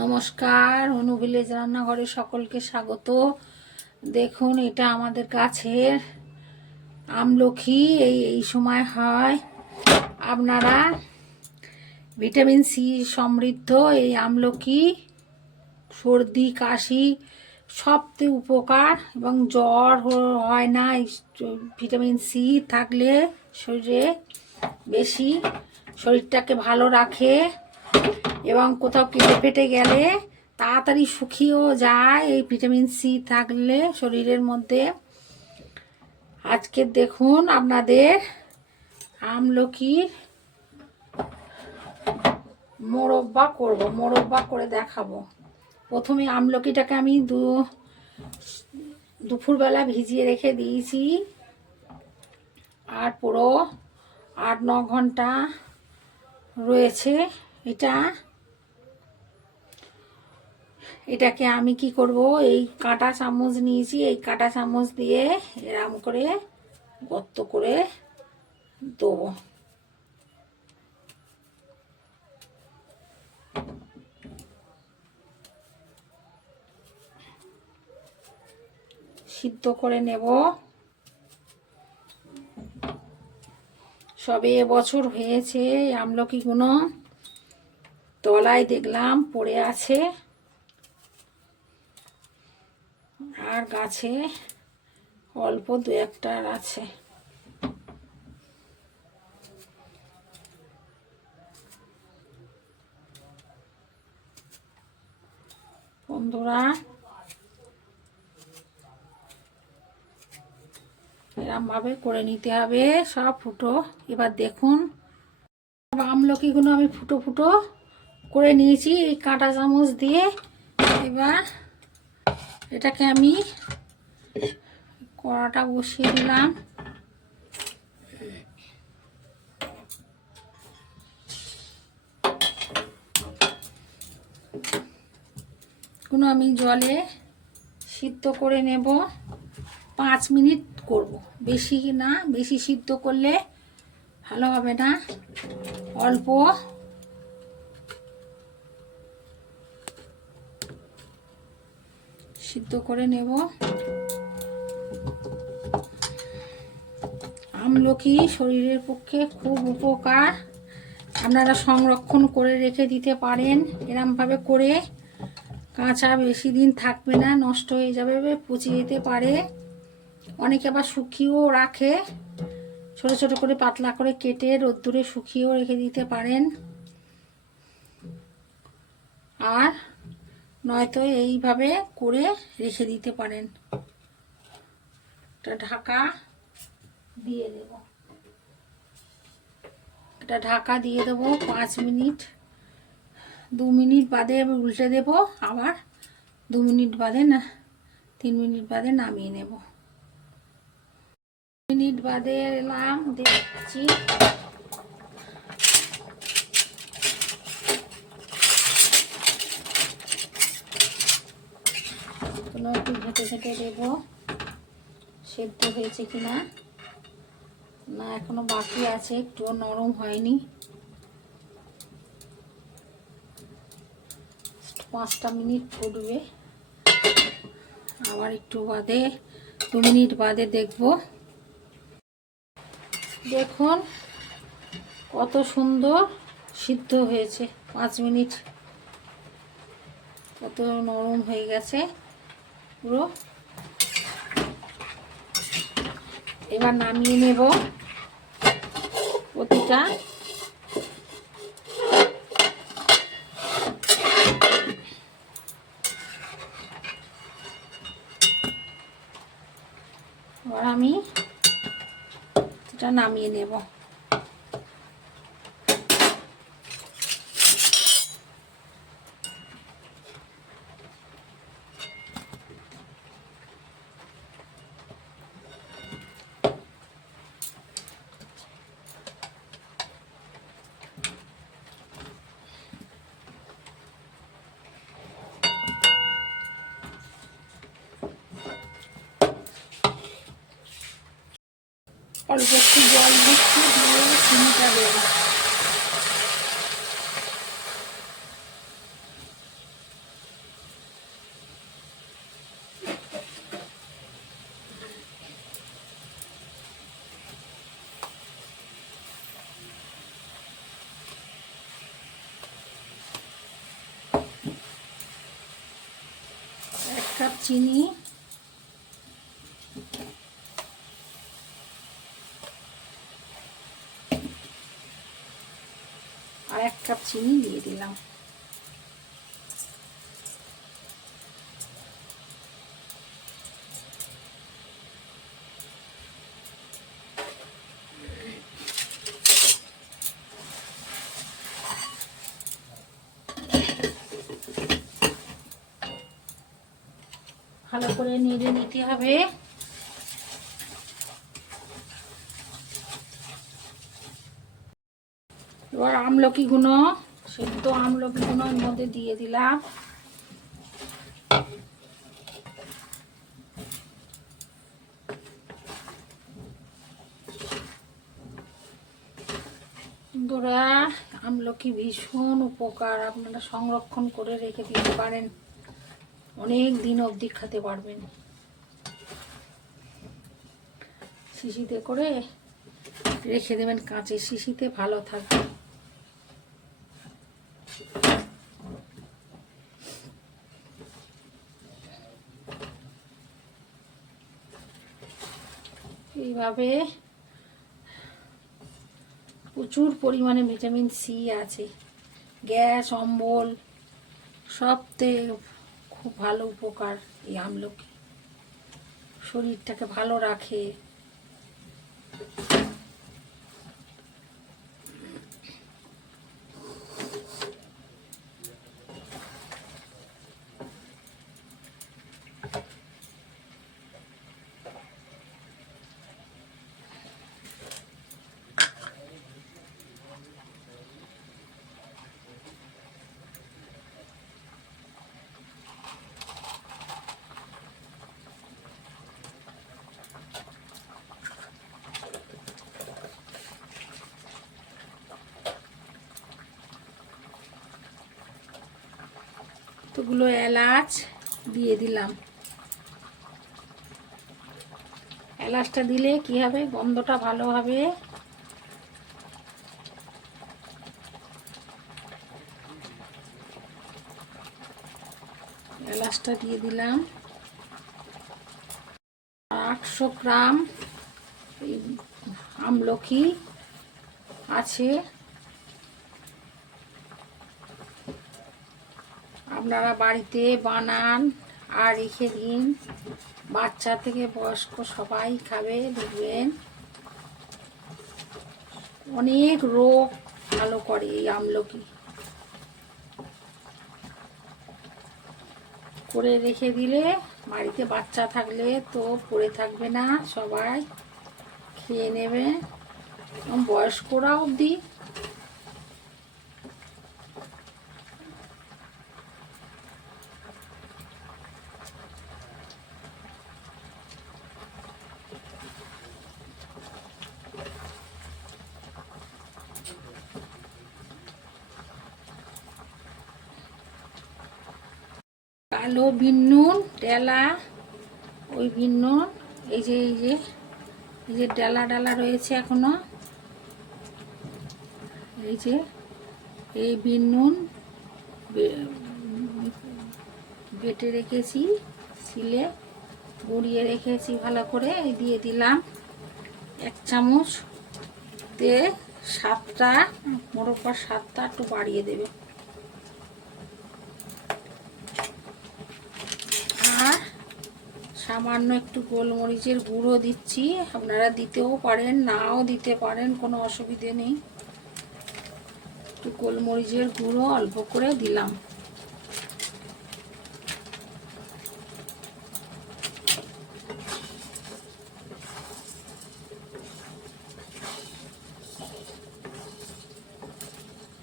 নমস্কার, অনু ভিলেজ রান্নাঘরে সকলকে স্বাগত। দেখুন, এটা আমাদের গাছের আমলখি, এই এই সময় হয়। আপনারা ভিটামিন সি সমৃদ্ধ এই আমলকি সর্দি, কাশি সবথেকে উপকার এবং জ্বর হয় না। ভিটামিন সি থাকলে শরীরে বেশি শরীরটাকে ভালো রাখে। এবং কোথাও কেটে ফেটে গেলে তাড়াতাড়ি শুকিয়েও যায়। এই ভিটামিন সি থাকলে শরীরের মধ্যে। আজকে দেখুন আপনাদের আমলকির মোরব্বা করব, মোরব্বা করে দেখাবো। প্রথমে আমলকিটাকে আমি দু, দুপুরবেলা ভিজিয়ে রেখে দিয়েছি। আর পুরো আট, ন ঘণ্টা রয়েছে। এটা? এটাকে আমি কি করব? এই কাঁটা চামচ নিয়েছি। এই কাঁটা চামচ দিয়ে এরম করে গর্ত করে দেবো। সিদ্ধ করে নেব। সবে এবছর হয়েছে আমলকিগুলো। তলায় দেখলাম পড়ে আছে। আর গাছে অল্প দু একটা আছে। বন্ধুরা এরম ভাবে করে নিতে হবে। সব ফুটো, এবার দেখুন। আমলকিগুলো আমি ফুটো ফুটো করে নিয়েছি এই কাঁটা চামচ দিয়ে। এবার এটাকে আমি কড়াটা বসিয়ে দিলাম। কোনো আমি জলে সিদ্ধ করে নেব। পাঁচ মিনিট করব। বেশি না, বেশি সিদ্ধ করলে ভালো হবে না। অল্প সিদ্ধ করে নেব। আমলকি শরীরের পক্ষে খুব উপকার। আপনারা সংরক্ষণ করে রেখে দিতে পারেন, এরমভাবে করে। কাঁচা বেশি দিন থাকবে না, নষ্ট হয়ে যাবে পচে যেতে পারে। অনেকে আবার শুকিয়েও রাখে। ছোট ছোট করে পাতলা করে কেটে রোদ্দুরে শুকিয়েও রেখে দিতে পারেন। আর নয়তো এইভাবে করে রেখে দিতে পারেন। এটা ঢাকা দিয়ে দেব। এটা ঢাকা দিয়ে দেবো, পাঁচ মিনিট। দু মিনিট বাদে উল্টে দেব, আবার দু মিনিট বাদে না, তিন মিনিট বাদে নামিয়ে নেব। মিনিট বাদে এলাম, দেখছি। কোনো একটু ঘেটে ঘেটে দেবো। সেদ্ধ হয়েছে কিনা? না, এখনও বাকি আছে, একটুও নরম হয়নি। পাঁচটা মিনিট ফুটবে। আবার একটু বাদে, দু মিনিট বাদে দেখব। দেখুন, কত সুন্দর সিদ্ধ হয়েছে, পাঁচ মিনিট। কত নরম হয়ে গেছে। পুরো। এবার নামিয়ে নেব প্রতিটা। আমি এটা নামিয়ে নেব। অল্প একটু জল দিচ্ছি দিয়ে চিনিটা দেব। কাপ চিনি। চিনি দিয়ে দিলাম। ভালো করে নেড়ে নিতে হবে। এবার আমলকি গুঁড়ো সেদ্ধ আমলকি গুঁড়ো এর মধ্যে দিয়ে দিলাম। বন্ধুরা, আমলকি ভীষণ উপকার, আপনারা সংরক্ষণ করে রেখে দিতে পারেন। অনেক দিন অবধি খেতে পারবেন। শিশিতে করে রেখে দেবেন কাঁচের শিশিতে, ভালো থাকবে। এইভাবে প্রচুর পরিমাণে ভিটামিন সি আছে। গ্যাস, অম্বল, সবতে খুব ভালো উপকার এই আমলকি। শরীরটাকে ভালো রাখে। তোগুলো এলাচ দিয়ে দিলাম। এলাচটা দিলে কি হবে? গন্ধটা ভালো হবে। এলাচটা দিয়ে দিলাম। আটশো গ্রাম আমলকি আছে। আপনারা বাড়িতে বানান আর রেখে দিন। বাচ্চা থেকে বয়স্ক সবাই খাবে, দেখবেন। অনেক রোগ ভালো করে এই আমলকি। করে রেখে দিলে বাড়িতে বাচ্চা থাকলে তো পড়ে থাকবে না সবাই। খেয়ে নেবে। বয়স্করা অবধি কালো বিন্নুন ডেলা, ওই বিন্নুন এই যে এই যে এই যে ডালা ডালা রয়েছে এখনও। এই যে, এই বিন্নুন বে- বেটে রেখেছি, শিলে গুঁড়িয়ে রেখেছি ভালো করে, এই দিয়ে দিলাম এক চামচ। তে সাতটা মোরব্বা সাতটা একটু বাড়িয়ে দেবে আর সামান্য একটু গোলমরিচের গুঁড়ো দিচ্ছি। আপনারা দিতেও পারেন, নাও দিতে পারেন, কোনো অসুবিধে নেই। একটু গোলমরিচের গুঁড়ো অল্প করে দিলাম।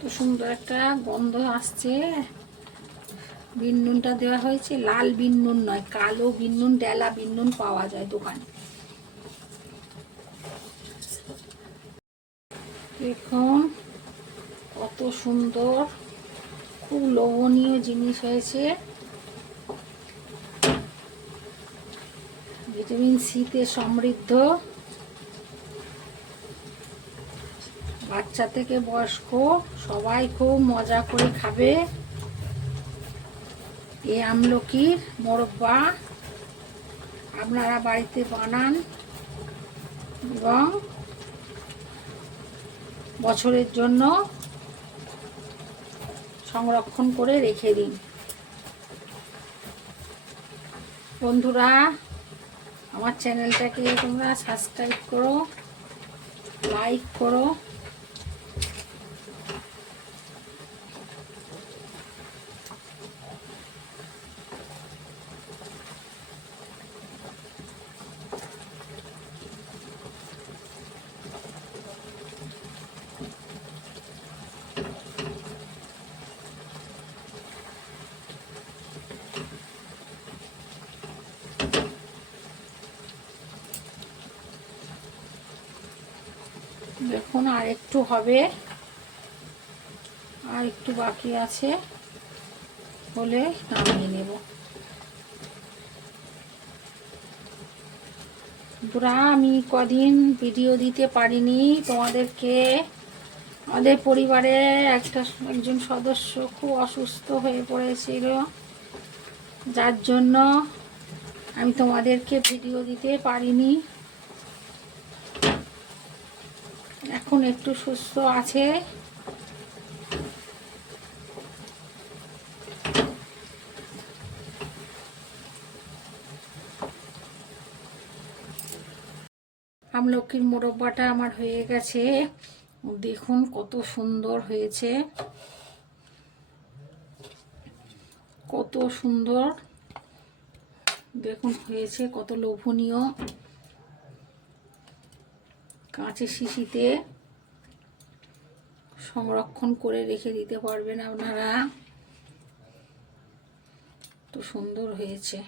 তো সুন্দর একটা গন্ধ আসছে। বিন্নুনটা দেওয়া হয়েছে, লাল বিন্নুন নয়, কালো বিন্নুন ডেলা বিন্নুন পাওয়া যায় দোকানে। দেখুন, কত সুন্দর, খুব লোভনীয় জিনিস হয়েছে। ভিটামিন সিতে সমৃদ্ধ। বাচ্চা থেকে বয়স্ক, সবাই খুব মজা করে খাবে। এই আমলকির মোরব্বা আপনারা বাড়িতে বানান এবং বছরের জন্য সংরক্ষণ করে রেখে দিন। বন্ধুরা, আমার চ্যানেলটাকে তোমরা সাবস্ক্রাইব করো লাইক করো। দেখুন আর একটু হবে। আর একটু বাকি আছে হলে নামিয়ে নেব। বন্ধুরা, আমি কদিন ভিডিও দিতে পারিনি। তোমাদেরকে, আমাদের পরিবারে একটা একজন সদস্য খুব অসুস্থ হয়ে পড়েছিল। যার জন্য আমি তোমাদেরকে ভিডিও দিতে পারিনি। এখন একটু সুস্থ আছে। আমলকির মোরব্বাটা আমার হয়ে গেছে। দেখুন কত সুন্দর হয়েছে। কত সুন্দর। দেখুন হয়েছে কত লোভনীয়। কাঁচের শিশিতে সংরক্ষণ করে রেখে দিতে পারবেন আপনারা। তো সুন্দর হয়েছে।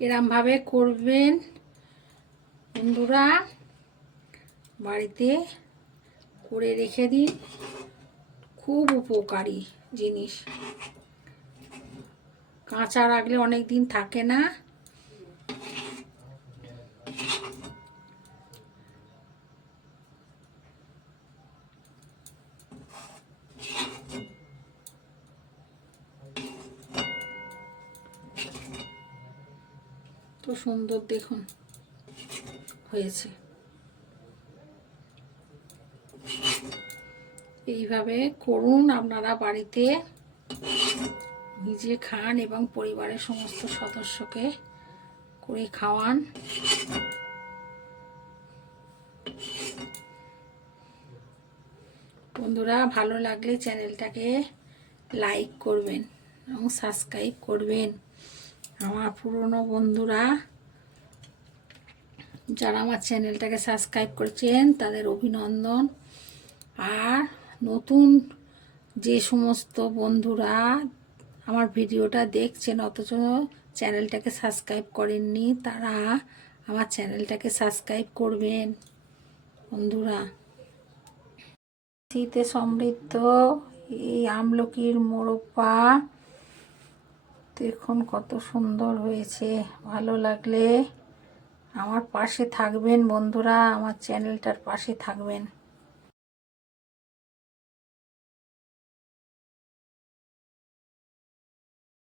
এরমভাবে করবেন বন্ধুরা, বাড়িতে করে রেখে দিন। খুব উপকারী জিনিস। কাঁচা রাখলে অনেক দিন থাকে না। তো সুন্দর দেখুন হয়েছে। এইভাবে করুন আপনারা বাড়িতে। নিজে খান এবং পরিবারের সমস্ত সদস্যকে করে খাওয়ান। বন্ধুরা, ভালো লাগলে চ্যানেলটাকে লাইক করবেন এবং সাবস্ক্রাইব করবেন। আমার পুরনো বন্ধুরা, যারা আমার চ্যানেলটাকে সাবস্ক্রাইব করছেন, তাদের অভিনন্দন। আর নতুন যে সমস্ত বন্ধুরা আমার ভিডিওটা দেখছেন, অথচ চ্যানেলটাকে সাবস্ক্রাইব করেননি তারা। আমার চ্যানেলটাকে সাবস্ক্রাইব করবেন, বন্ধুরা। শীতে সমৃদ্ধ এই আমলকির মোরব্বা। দেখুন কত সুন্দর হয়েছে, ভালো লাগলে আমার পাশে থাকবেন, বন্ধুরা। আমার চ্যানেলটার পাশে থাকবেন।